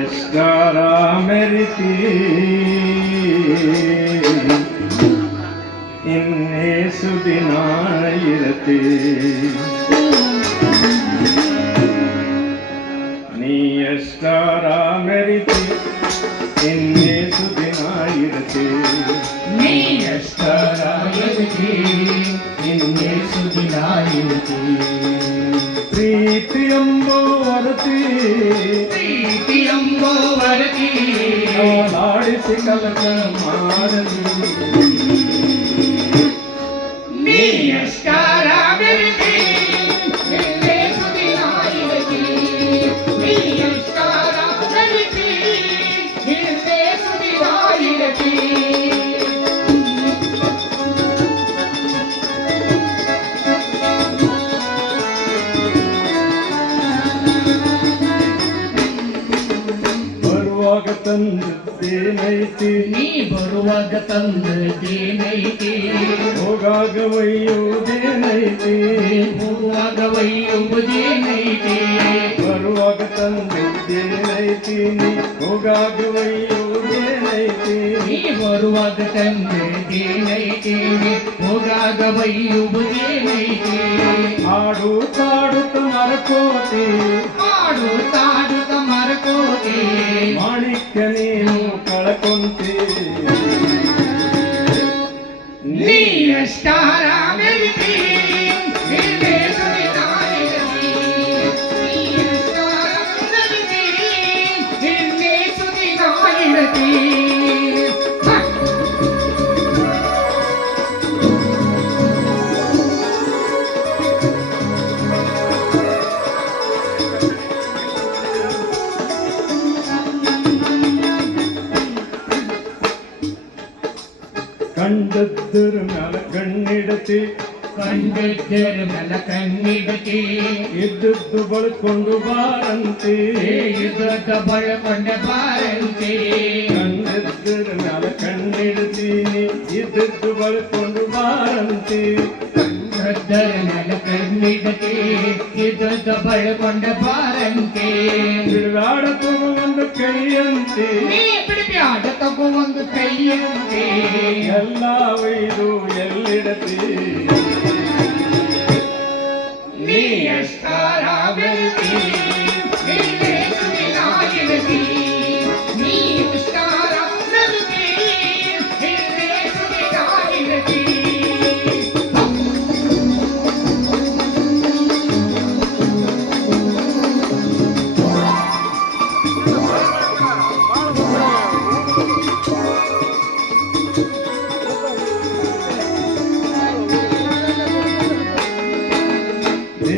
ಎಷ್ಟರ ಮೆರಿತಿ ಇನ್ನೇಸು ದಿನ ಇರತಿ ನೀ ಎಷ್ಟರ ಮೆರಿತಿ ಇನ್ನೇಸು ದಿನ ಇರತಿ ನೀ ಎಷ್ಟರ ಮೆರಿತಿ ಇನ್ನೇಸು ದಿನ ಇರತಿ ಪ್ರೀತಿ ಎಂಬುವರತಿ ನಾಡಿಸಿ ಕಲಕ ಮಾಡಲಿ ನೀ ಎಷ್ಟರ ಮೆರಿತಿ ಇನ್ನೇಸು ದಿನ ಇರತಿ ನೀ ಎಷ್ಟರ ಮೆರಿತಿ ಇನ್ನೇಸು ದಿನ ಇರತಿ ತಂದೇನೈತಿ ನೀ ಬರುವಾಗ ತಂದೇನೈತಿ ಹೋಗಾಗ ಒಯ್ಯುವುದೇನೈತಿ ಹೋಗುವಾಗ ಒಯ್ಯುವುದೇನೈತಿ ಬರುವಾಗ ತಂದೇನೈತಿ ನೀ ಹೋಗಾಗ ಒಯ್ಯುವುದೇನೈತಿ ನೀ ಬರುವಾಗ ತಂದೇನೈತಿ ಹೋಗಾಗ ಒಯ್ಯುವುದೇನೈತಿ ಹಾಡು ತಾಡುತ್ತ ಮರಕೋತಿ ಹಾಡು ತಾಡುತ್ತ ಮರಕೋತಿ ಮಾಣಿಕ್ಯ ನೀನು ಕಳಕೊಂತಿ ನೀ ಎಷ್ಟರ ಮೆರಿತಿ ಇನ್ನೇಸು ದಿನ ಇರತಿ ನೀ ಎಷ್ಟರ ಮೆರಿತಿ ಇನ್ನೇಸು ದಿನ ಇರತಿ ಕಂಡದ್ದರ ಮ್ಯಾಲ ಕಣ್ಣಿಡತಿ ಕಂಡಿದ್ದರ ಮೇಲೆ ಕಣ್ಣಿಡತಿ ಇದ್ದದ್ದು ಬಳಕೊಂಡು ಬಾರಂತೆ ಇದ್ದ ಬಳಕೊಂಡ ಬಾರಂತೆ ಕಂಡದ್ದರ ಮ್ಯಾಲ ಕಣ್ಣಿಡತೀನಿ ಇದ್ದದ್ದು ಬಳಕೊಂಡು ಬಾರಂತೆ ಕಂಡದ್ದರ ಮೇಲೆ ಕಣ್ಣಿಡತಿ ಇದ್ದ ಬಳಕೊಂಡ ಬಾರಂತೆ ಬಿಡುಗಾಡ ಒಂದು ಕೈಯಂತೆ ನೀ ಬಿಡಬ್ಯಾಡ ತಗೋ ಒಂದು ಕೈಯಂತೆ ಎಲ್ಲ ಒಯ್ದು ಎಲ್ಲಿಡತಿ ನೀ ಎಷ್ಟರ ಮೆರಿತಿ